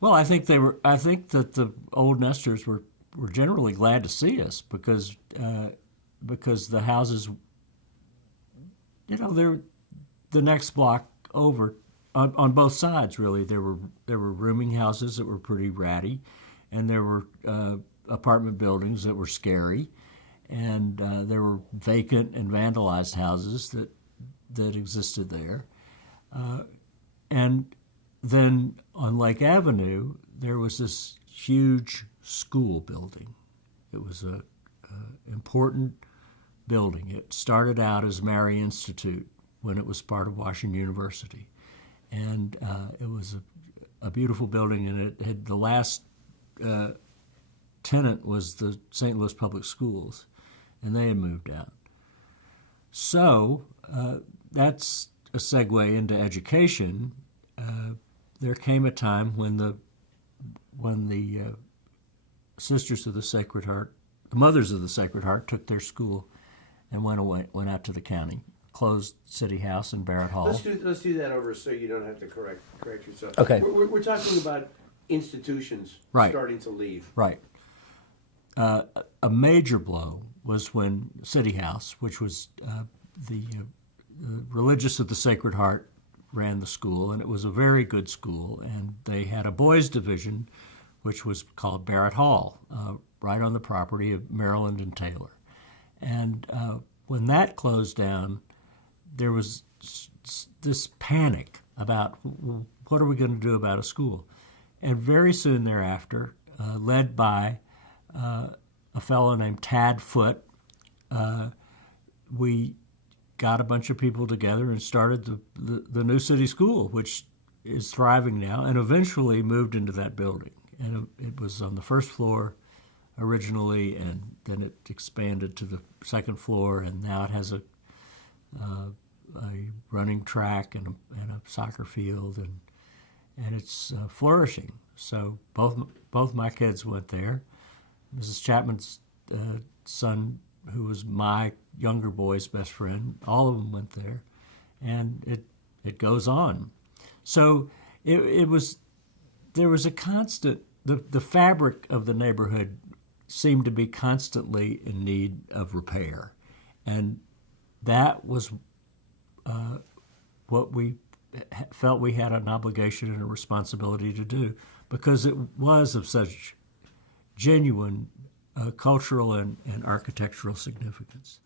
Well, I think they were. I think that the old nesters were generally glad to see us because the houses, they're the next block over on both sides. Really, there were rooming houses that were pretty ratty, and there were apartment buildings that were scary, and there were vacant and vandalized houses that existed there, and then on Lake Avenue, there was this huge school building. It was a important building. It started out as Mary Institute when it was part of Washington University, and it was a beautiful building. And it had the last tenant was the St. Louis Public Schools, and they had moved out. So that's a segue into education. There came a time when the Sisters of the Sacred Heart, the Mothers of the Sacred Heart, took their school and went out to the county, closed City House and Barrett Hall. Let's do that over so you don't have to correct yourself. Okay. We're talking about institutions Right. starting to leave. Right. A major blow was when City House, which was the Religious of the Sacred Heart, ran the school, and it was a very good school, and they had a boys' division, which was called Barrett Hall, right on the property of Maryland and Taylor. And when that closed down, there was this panic about what are we going to do about a school. And very soon thereafter, led by a fellow named Tad Foote, we got a bunch of people together and started the new city school, which is thriving now, and eventually moved into that building. And it was on the first floor originally, and then it expanded to the second floor, and now it has a running track and a soccer field, and it's flourishing. So both my kids went there. Mrs. Chapman's son, who was my younger boy's best friend, all of them went there, and it goes on. So there was a constant, the fabric of the neighborhood seemed to be constantly in need of repair, and that was what we felt we had an obligation and a responsibility to do, because it was of such genuine cultural and architectural significance.